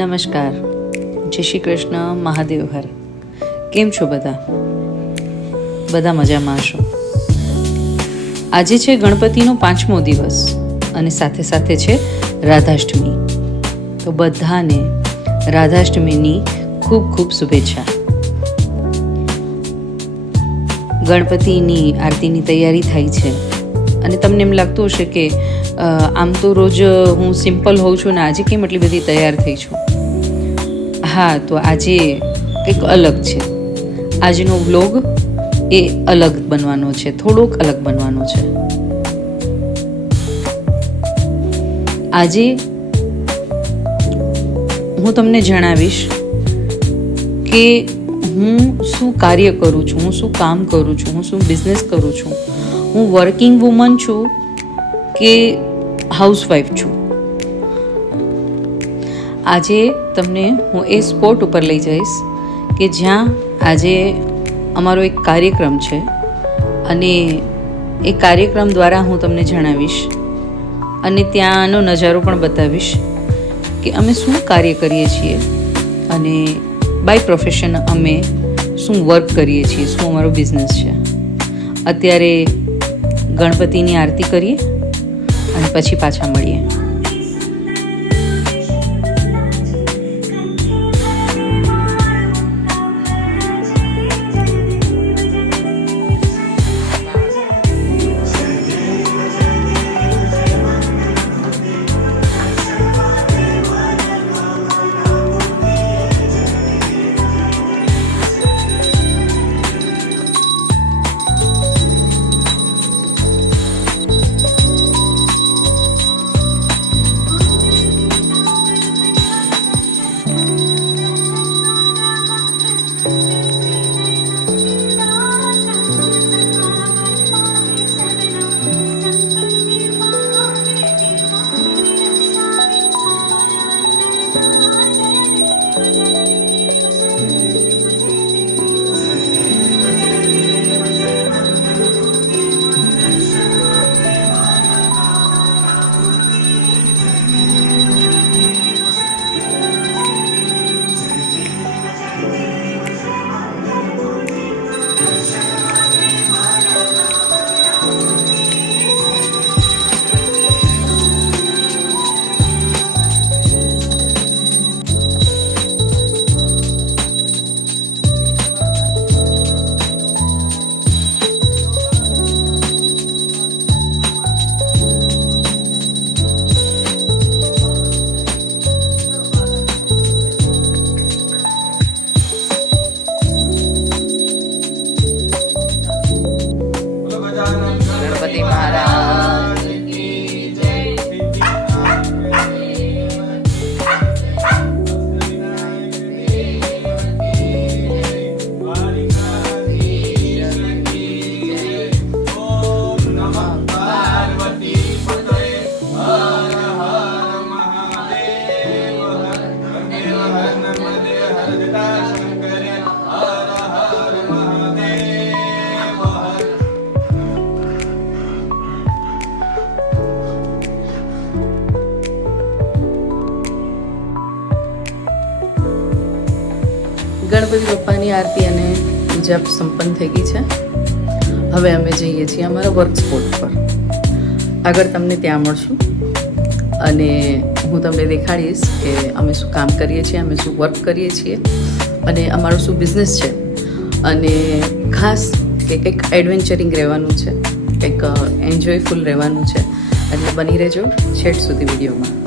નમસ્કાર, જય શ્રી કૃષ્ણ, મહાદેવ હર. કેમ છો બધા? બધા મજામાં હશો. આજે છે ગણપતિનો 5મો દિવસ અને સાથે સાથે છે રાધાષ્ટમી. તો બધાને રાધાષ્ટમીની ખૂબ ખૂબ શુભેચ્છા. ગણપતિની આરતીની તૈયારી થાય છે અને તમને એમ લાગતું હશે કે આમ તો રોજ હું સિમ્પલ હોઉં છું ને આજે કેમ એટલી બધી તૈયાર થઈ છું. હા, તો આજે કંઈક અલગ છે. આજનો વ્લોગ એ અલગ બનવાનો છે, થોડોક અલગ બનવાનો છે. આજે હું તમને જણાવીશ કે હું શું કાર્ય કરું છું, હું શું કામ કરું છું, હું શું બિઝનેસ કરું છું, હું વર્કિંગ વુમન છું કે હાઉસવાઈફ છું. આજે તમને હું એ સ્પોટ ઉપર લઈ જઈશ કે જ્યાં આજે અમારો એક કાર્યક્રમ છે અને એ કાર્યક્રમ દ્વારા હું તમને જણાવીશ અને ત્યાંનો નજારો પણ બતાવીશ કે અમે શું કાર્ય કરીએ છીએ અને બાય પ્રોફેશન અમે શું વર્ક કરીએ છીએ, શું અમારો બિઝનેસ છે. અત્યારે ગણપતિની આરતી કરીએ અને પછી પાછા મળીએ. ગણપતિ મહારાજ કી જય. ગણપતિ બાપ્પાની આરતી અને પૂજા સંપન્ન થઈ ગઈ છે. હવે અમે જઈએ છીએ અમારા વર્ક સ્પોટ પર. આગળ તમને ત્યાં મળશું અને હું તમને દેખાડીશ કે અમે શું કામ કરીએ છીએ, અમે શું વર્ક કરીએ છીએ અને અમારો શું બિઝનેસ છે. અને ખાસ કે કંઈક એડવેન્ચરિંગ રહેવાનું છે, કંઈક એન્જોયફુલ રહેવાનું છે. એટલે બની રહેજો છેટ સુધી વિડીયોમાં.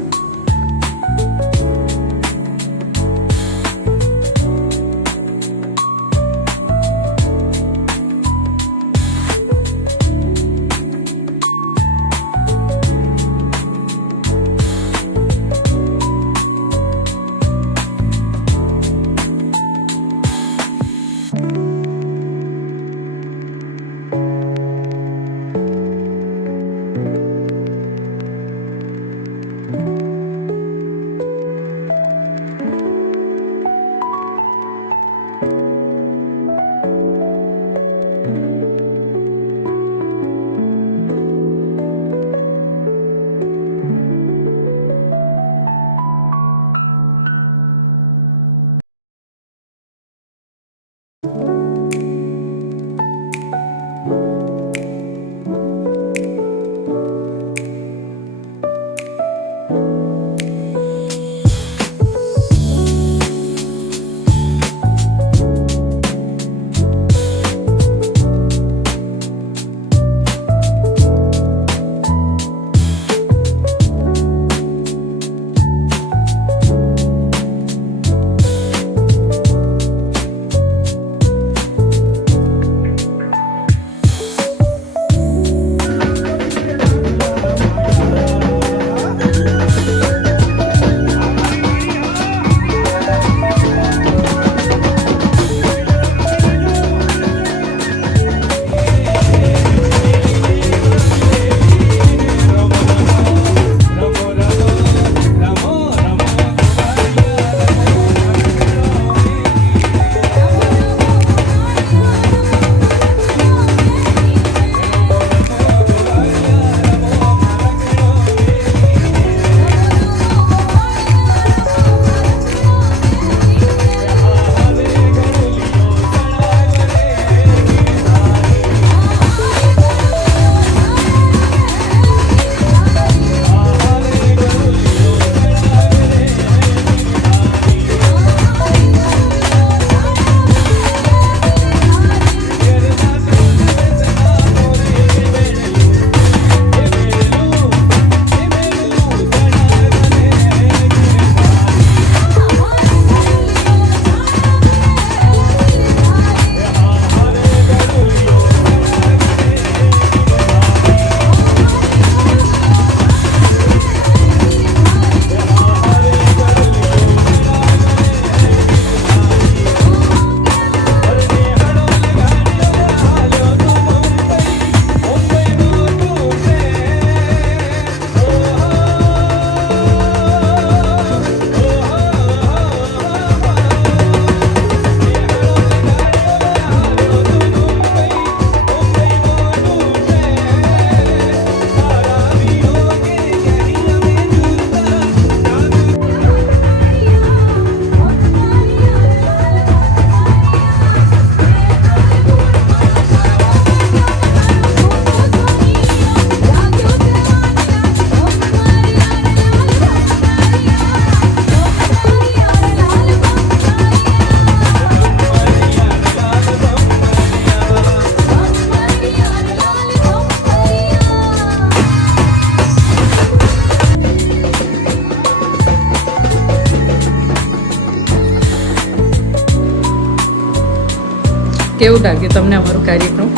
કેવું લાગ્યું તમને અમારો કાર્યક્રમ?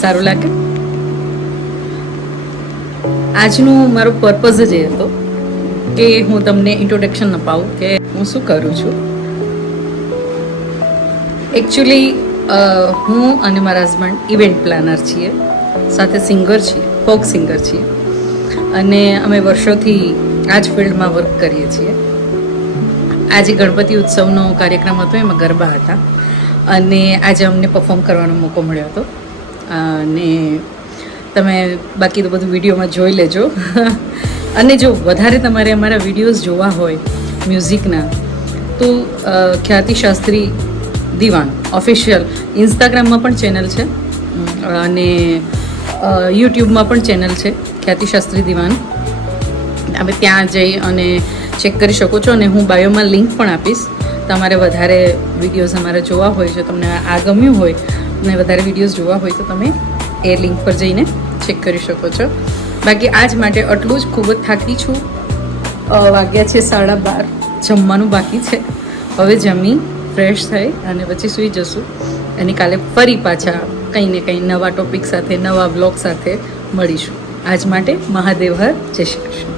સારું લાગે? આજનું મારો પર્પઝ જ એ હતો કે હું તમને ઇન્ટ્રોડક્શન અપાવું કે હું શું કરું છું. એકચ્યુઅલી હું અને મારા હસબન્ડ ઇવેન્ટ પ્લાનર છીએ, સાથે સિંગર છીએ, ફોક સિંગર છીએ, અને અમે વર્ષોથી આ જ ફિલ્ડમાં વર્ક કરીએ છીએ. આજે ગણપતિ ઉત્સવનો કાર્યક્રમ હતો, એમાં ગરબા હતા, અને આજે અમને પરફોર્મ કરવાનો મોકો મળ્યો હતો. અને તમે બાકી તો બધું વિડીયોમાં જોઈ લેજો. અને જો વધારે તમારે અમારા વિડીયોઝ જોવા હોય મ્યુઝિકના, તો ખ્યાતિ શાસ્ત્રી દિવાન ઓફિશિયલ ઇન્સ્ટાગ્રામમાં પણ ચેનલ છે, અને યુટ્યુબમાં પણ ચેનલ છે ખ્યાતિ શાસ્ત્રી દિવાન. તમે ત્યાં જઈ અને ચેક કરી શકો છો, અને હું બાયોમાં લિંક પણ આપીશ. તમારે વધારે વિડીયોઝ અમારે જોવા હોય છે, તમને આ ગમ્યું હોય અને વધારે વિડીયોઝ જોવા હોય તો તમે એ લિંક પર જઈને ચેક કરી શકો છો. બાકી આજ માટે આટલું જ. ખૂબ જ થાકી છું. વાગ્યા છે 12:30, જમવાનું બાકી છે. હવે જમી ફ્રેશ થઈ અને પછી સૂઈ જશું, અને કાલે ફરી પાછા કંઈ ને કંઈ નવા ટોપિક સાથે, નવા બ્લોગ સાથે મળીશું. આજ માટે મહાદેવ હર, જય શ્રી કૃષ્ણ.